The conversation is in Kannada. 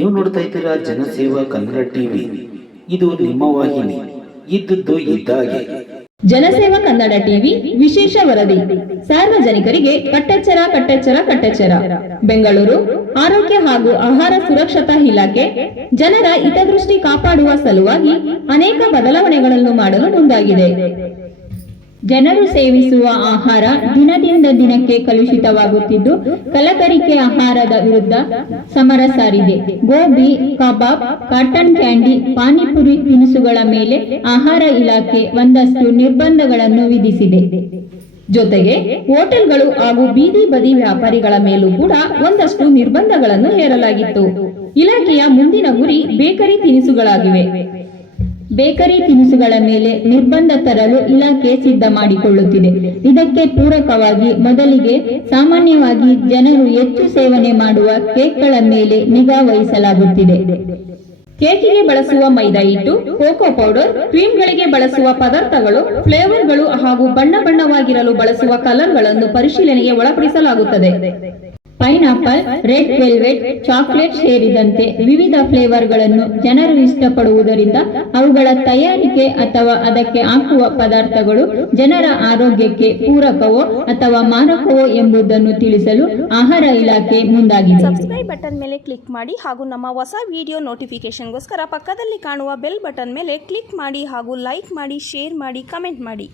ನೀವು ನೋಡ್ತಾ ಇದ್ದೀರಾ ಜನಸೇವಾ ಕನ್ನಡ ಟಿವಿ. ಇದು ನಿಮ್ಮ ವಾಹಿನಿ. ಇದ್ದದ್ದು ಇದ್ದಾಗೆ. ಜನಸೇವಾ ಕನ್ನಡ ಟಿವಿ ವಿಶೇಷ ವರದಿ. ಸಾರ್ವಜನಿಕರಿಗೆ ಕಟ್ಟೆಚ್ಚರ ಕಟ್ಟೆಚ್ಚರ ಕಟ್ಟೆಚ್ಚರ. ಬೆಂಗಳೂರು ಆರೋಗ್ಯ ಹಾಗೂ ಆಹಾರ ಸುರಕ್ಷತಾ ಇಲಾಖೆ ಜನರ ಹಿತದೃಷ್ಟಿ ಕಾಪಾಡುವ ಸಲುವಾಗಿ ಅನೇಕ ಬದಲಾವಣೆಗಳನ್ನು ಮಾಡಲು ಮುಂದಾಗಿದೆ. ಜನರು ಸೇವಿಸುವ ಆಹಾರ ದಿನದಿಂದ ದಿನಕ್ಕೆ ಕಲುಷಿತವಾಗುತ್ತಿದ್ದು, ಕಲಬೆರಕೆ ಆಹಾರದ ವಿರುದ್ಧ ಸಮರ ಸಾರಿದೆ. ಗೋಬಿ, ಕಬಾಬ್, ಕಾಟನ್ ಕ್ಯಾಂಡಿ, ಪಾನಿಪುರಿ ತಿನಿಸುಗಳ ಮೇಲೆ ಆಹಾರ ಇಲಾಖೆ ಒಂದಷ್ಟು ನಿರ್ಬಂಧಗಳನ್ನು ವಿಧಿಸಿದೆ. ಜೊತೆಗೆ ಹೋಟೆಲ್ಗಳು ಹಾಗೂ ಬೀದಿ ಬದಿ ವ್ಯಾಪಾರಿಗಳ ಮೇಲೂ ಕೂಡ ಒಂದಷ್ಟು ನಿರ್ಬಂಧಗಳನ್ನು ಹೇರಲಾಗಿತ್ತು. ಇಲಾಖೆಯ ಮುಂದಿನ ಗುರಿ ಬೇಕರಿ ತಿನಿಸುಗಳಾಗಿವೆ. ಬೇಕರಿ ತಿನಿಸುಗಳ ಮೇಲೆ ನಿರ್ಬಂಧ ತರಲು ಇಲಾಖೆ ಸಿದ್ಧ ಮಾಡಿಕೊಳ್ಳುತ್ತಿದೆ. ಇದಕ್ಕೆ ಪೂರಕವಾಗಿ ಮೊದಲಿಗೆ ಸಾಮಾನ್ಯವಾಗಿ ಜನರು ಹೆಚ್ಚು ಸೇವನೆ ಮಾಡುವ ಕೇಕ್ಗಳ ಮೇಲೆ ನಿಗಾ ವಹಿಸಲಾಗುತ್ತಿದೆ. ಕೇಕಿಗೆ ಬಳಸುವ ಮೈದಾ ಹಿಟ್ಟು, ಕೋಕೋ ಪೌಡರ್, ಕ್ರೀಮ್ಗಳಿಗೆ ಬಳಸುವ ಪದಾರ್ಥಗಳು, ಫ್ಲೇವರ್ಗಳು ಹಾಗೂ ಬಣ್ಣವಾಗಿರಲು ಬಳಸುವ ಕಲರ್ಗಳನ್ನು ಪರಿಶೀಲನೆಗೆ ಒಳಪಡಿಸಲಾಗುತ್ತದೆ. ಪೈನಾಪಲ್, ರೆಡ್ ವೆಲ್ವೆಟ್, ಚಾಕ್ಲೇಟ್ ಸೇರಿದಂತೆ ವಿವಿಧ ಫ್ಲೇವರ್ಗಳನ್ನು ಜನರು ಇಷ್ಟಪಡುವುದರಿಂದ ಅವುಗಳ ತಯಾರಿಕೆ ಅಥವಾ ಅದಕ್ಕೆ ಹಾಕುವ ಪದಾರ್ಥಗಳು ಜನರ ಆರೋಗ್ಯಕ್ಕೆ ಪೂರಕವೋ ಅಥವಾ ಮಾರಕವೋ ಎಂಬುದನ್ನು ತಿಳಿಸಲು ಆಹಾರ ಇಲಾಖೆ ಮುಂದಾಗಿದೆ. ಸಬ್ಸ್ಕ್ರೈಬ್ ಬಟನ್ ಮೇಲೆ ಕ್ಲಿಕ್ ಮಾಡಿ ಹಾಗೂ ನಮ್ಮ ಹೊಸ ವಿಡಿಯೋ ನೋಟಿಫಿಕೇಶನ್ಗೋಸ್ಕರ ಪಕ್ಕದಲ್ಲಿ ಕಾಣುವ ಬೆಲ್ ಬಟನ್ ಮೇಲೆ ಕ್ಲಿಕ್ ಮಾಡಿ ಹಾಗೂ ಲೈಕ್ ಮಾಡಿ, ಶೇರ್ ಮಾಡಿ, ಕಮೆಂಟ್ ಮಾಡಿ.